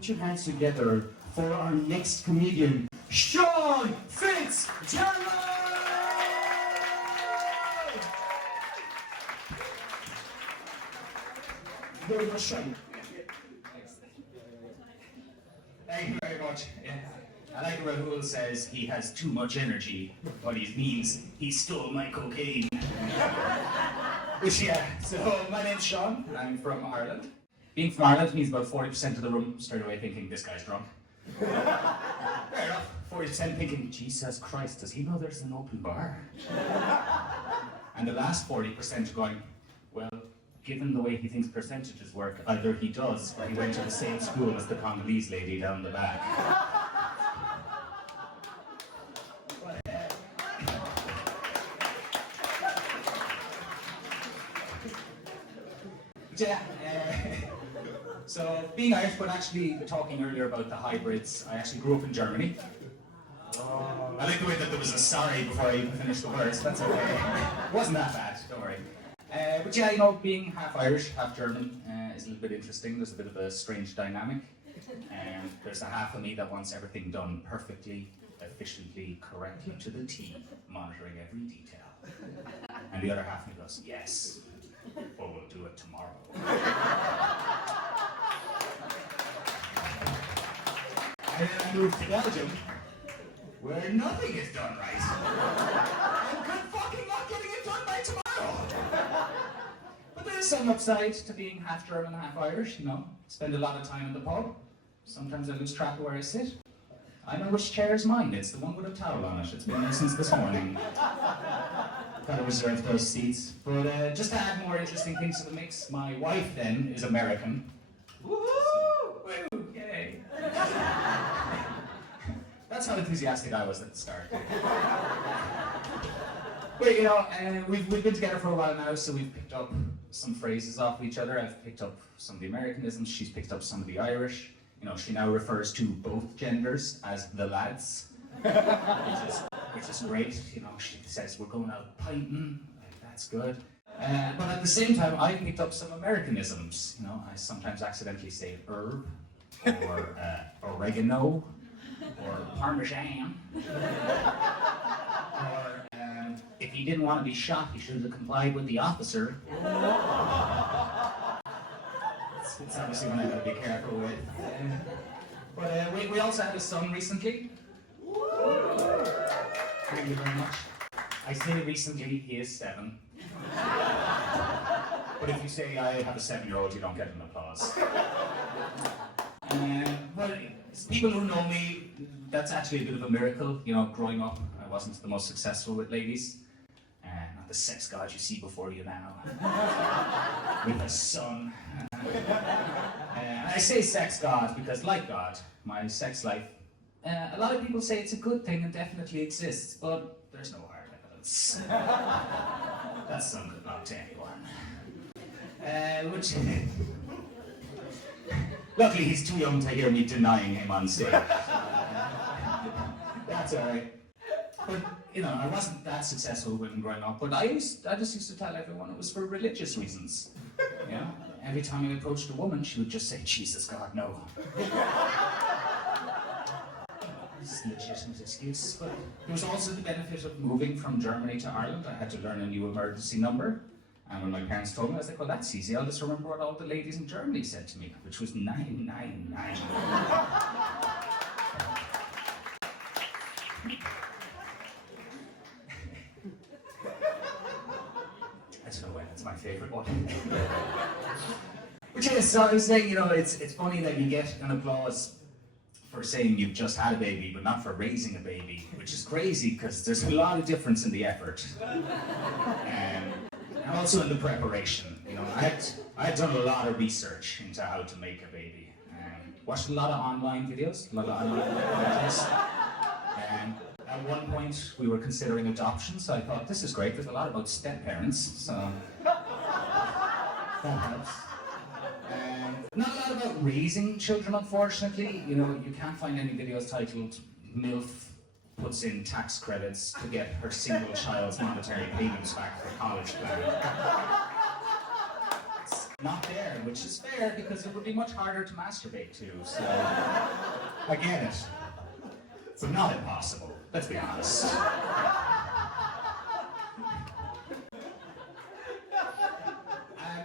Put your hands together for our next comedian, Sean FitzGerald! Very much, Sean. Thank you very much. Yeah. I like Rahul says he has too much energy, but he means he stole my cocaine. Which, yeah, so my name's Sean, and I'm from Ireland. Being from Ireland means about 40% of the room straight away thinking this guy's drunk. Fair enough. 40% thinking, Jesus Christ, does he know there's an open bar? And the last 40% going, well, given the way he thinks percentages work, either he does or he went to the same school as the Congolese lady down the back. So being Irish, but actually talking earlier about the hybrids, I actually grew up in Germany. I like the way that there was a sorry before I even finished the words. That's okay. It wasn't that bad, don't worry. But yeah, you know, being half Irish, half German is a little bit interesting. There's a bit of a strange dynamic. There's a half of me that wants everything done perfectly, efficiently, correctly to the T, monitoring every detail. And the other half of me goes, yes, but we'll do it tomorrow. And then I moved to Belgium, where nothing is done right. I'm good fucking not getting it done by tomorrow. But there's some upside to being half German, half Irish, you know. Spend a lot of time in the pub. Sometimes I lose track of where I sit. I know which chair is mine. It's the one with a towel on it. It's been there since this morning. Gotta reserve those seats. But just to add more interesting things to the mix, my wife then is American. Woohoo! Woo! Yay! That's how enthusiastic I was at the start. But you know, we've been together for a while now, so we've picked up some phrases off each other. I've picked up some of the Americanisms, she's picked up some of the Irish. You know, she now refers to both genders as the lads, which is great. You know, she says we're going out pinting, like, that's good. But at the same time, I picked up some Americanisms. You know, I sometimes accidentally say herb, or oregano, or parmesan, or if he didn't want to be shot, he should have complied with the officer. It's obviously one I gotta be careful with. But we also had a son recently. Thank you very much. I say recently, he is 7. But if you say I have a 7-year-old, you don't get an applause. Well, people who know me, that's actually a bit of a miracle. You know, growing up, I wasn't the most successful with ladies. Not the sex god you see before you now. With a son. I say sex god because, like God, my sex life, a lot of people say it's a good thing and definitely exists, but there's no hard evidence. That's some good luck to anyone. Luckily, he's too young to hear me denying him on stage. That's alright. But, you know, I wasn't that successful when growing up, but I just used to tell everyone it was for religious reasons. You know, every time I approached a woman, she would just say, Jesus God, no. It's a legitimate excuse, but there was also the benefit of moving from Germany to Ireland. I had to learn a new emergency number. And when my parents told me, I was like, well, that's easy. I'll just remember what all the ladies in Germany said to me, which was 999. I don't know when, it's my favorite one. Which is, so I was saying, you know, it's funny that you get an applause for saying you've just had a baby, but not for raising a baby, which is crazy because there's a lot of difference in the effort. And also in the preparation. You know, I had done a lot of research into how to make a baby. Watched a lot of online videos, a lot of online videos. And at one point we were considering adoption, so I thought this is great. There's a lot about step-parents, so that helps. Not a lot about raising children, unfortunately. You know, you can't find any videos titled MILF puts in tax credits to get her single child's monetary payments back for college plan. It's not there, which is fair because it would be much harder to masturbate to, so I get it. But not impossible, let's be honest.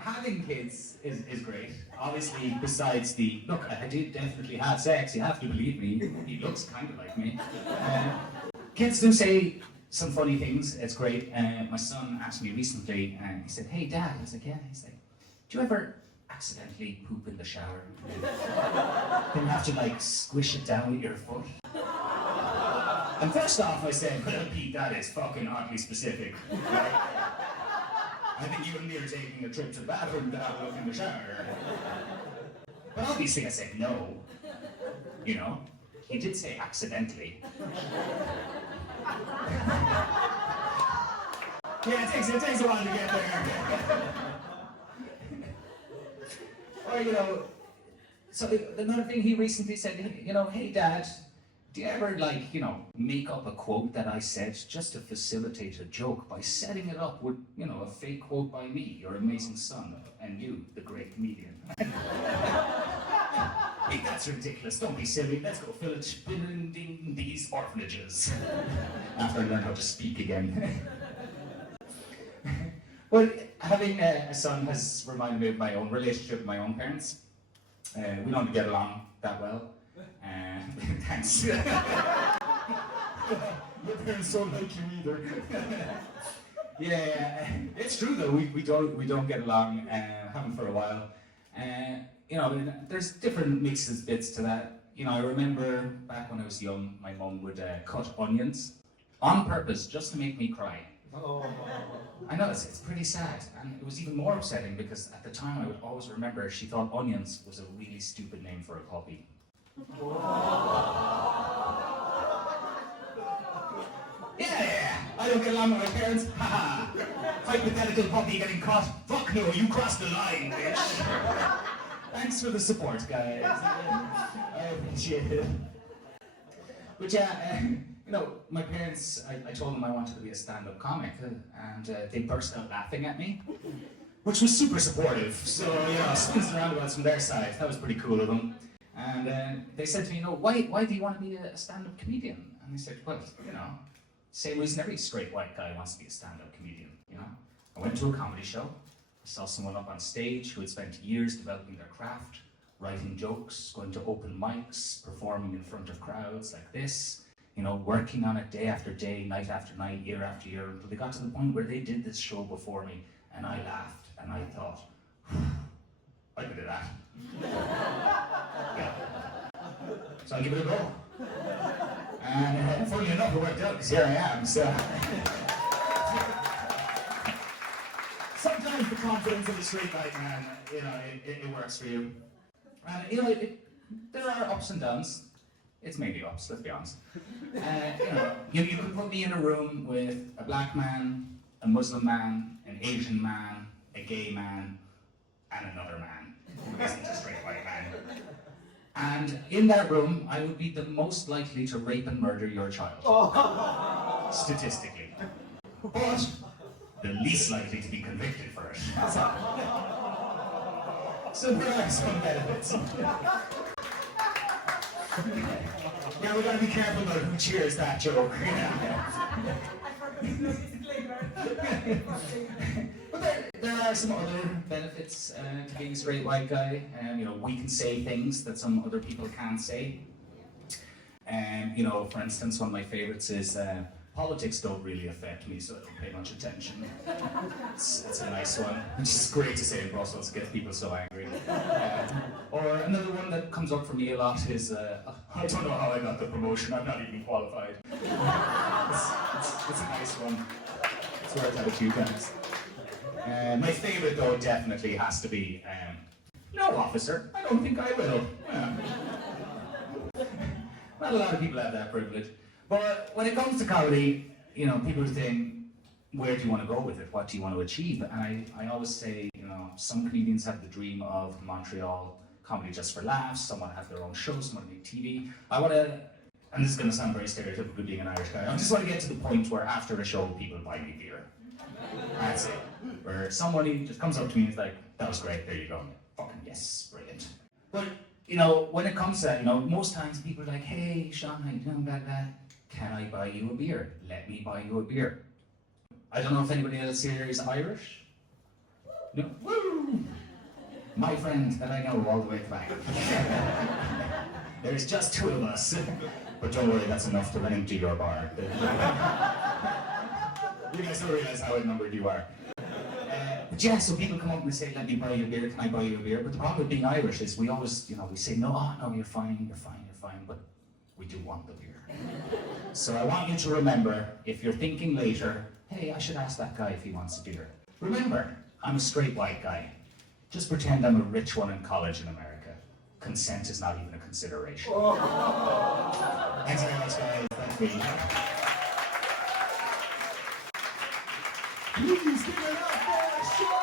Having kids is great. Obviously, besides the, look, I did definitely have sex, you have to believe me. He looks kind of like me. Kids do say some funny things, it's great. My son asked me recently, and he said, hey Dad, I was like, yeah. He's like, do you ever accidentally poop in the shower? Then you have to like squish it down with your foot? And first off I said, well Pete, that is fucking oddly specific. I think you and me are taking a trip to the bathroom without looking in the shower. But obviously I said no. You know? He did say accidentally. Yeah, it takes a while to get there. Or, you know, so another thing he recently said, you know, hey Dad, do you ever, like, you know, make up a quote that I said just to facilitate a joke by setting it up with, you know, a fake quote by me, your amazing son, and you, the great comedian? Hey, that's ridiculous, don't be silly, let's go filling these orphanages. After I learn how to speak again. Well, having a son has reminded me of my own relationship with my own parents. We don't get along that well. Thanks. Your parents don't like you either. Yeah, it's true though. We don't get along. Haven't for a while. You know, there's different mixes, bits to that. You know, I remember back when I was young, my mum would cut onions on purpose just to make me cry. Oh. I know, it's pretty sad, and it was even more upsetting because at the time I would always remember she thought onions was a really stupid name for a puppy. Yeah, I don't get along with my parents, haha. Hypothetical puppy getting caught, fuck no, you crossed the line, bitch. Thanks for the support, guys. I appreciate it. But yeah, you know, my parents, I told them I wanted to be a stand-up comic, and they burst out laughing at me, which was super supportive. So, you know, spins and roundabouts from their side. That was pretty cool of them. And they said to me, you know, why do you want to be a stand-up comedian? And I said, well, you know, same reason every straight white guy wants to be a stand-up comedian, you know? I went to a comedy show, I saw someone up on stage who had spent years developing their craft, writing jokes, going to open mics, performing in front of crowds like this, you know, working on it day after day, night after night, year after year, until they got to the point where they did this show before me, and I laughed, and I thought, I could do that. Yeah. So I'll give it a go. And funny enough, it worked out, because here I am, so. Sometimes the confidence of a straight white man, you know, it works for you. And, you know, there are ups and downs. It's mainly ups, let's be honest. You know, you could put me in a room with a black man, a Muslim man, an Asian man, a gay man, and another man who isn't a straight white man. And in that room, I would be the most likely to rape and murder your child. Statistically. But the least likely to be convicted for it. So there are some benefits. Yeah, we gotta be careful about who cheers that joke. But there are some other benefits to being a straight white guy. You know, we can say things that some other people can't say. You know, for instance, one of my favorites is politics don't really affect me, so I don't pay much attention. It's a nice one. It's just great to say in Brussels, it gets people so angry. Or another one that comes up for me a lot is, I don't know how I got the promotion, I'm not even qualified. It's a nice one. It's worth out a few times. My favorite though definitely has to be, no officer, I don't think I will. Not a lot of people have that privilege. But when it comes to comedy, you know, people think, where do you want to go with it? What do you want to achieve? And I always say, you know, some comedians have the dream of Montreal comedy just for laughs, some want to have their own show, some want to make TV. I want to, and this is going to sound very stereotypical being an Irish guy, I just want to get to the point where after a show, people buy me beer. That's it. Where somebody just comes up to me and is like, that was great, there you go. Fucking yes, brilliant. But, you know, when it comes to that, you know, most times people are like, hey, Sean, how you doing, blah, blah. Can I buy you a beer? Let me buy you a beer. I don't know if anybody else here is Irish. No? Woo! My friend that I know all the way back. There's just two of us. But don't worry, that's enough to run into your bar. You guys don't realize how outnumbered you are. But yeah, so people come up and say, let me buy you a beer, can I buy you a beer? But the problem with being Irish is we always, you know, we say, no, you're fine, but we do want the beer. So I want you to remember, if you're thinking later, hey, I should ask that guy if he wants a beer. Remember, I'm a straight white guy. Just pretend I'm a rich one in college in America. Consent is not even a consideration. Thanks very much, guys. Thank you. Please give it up for Sean!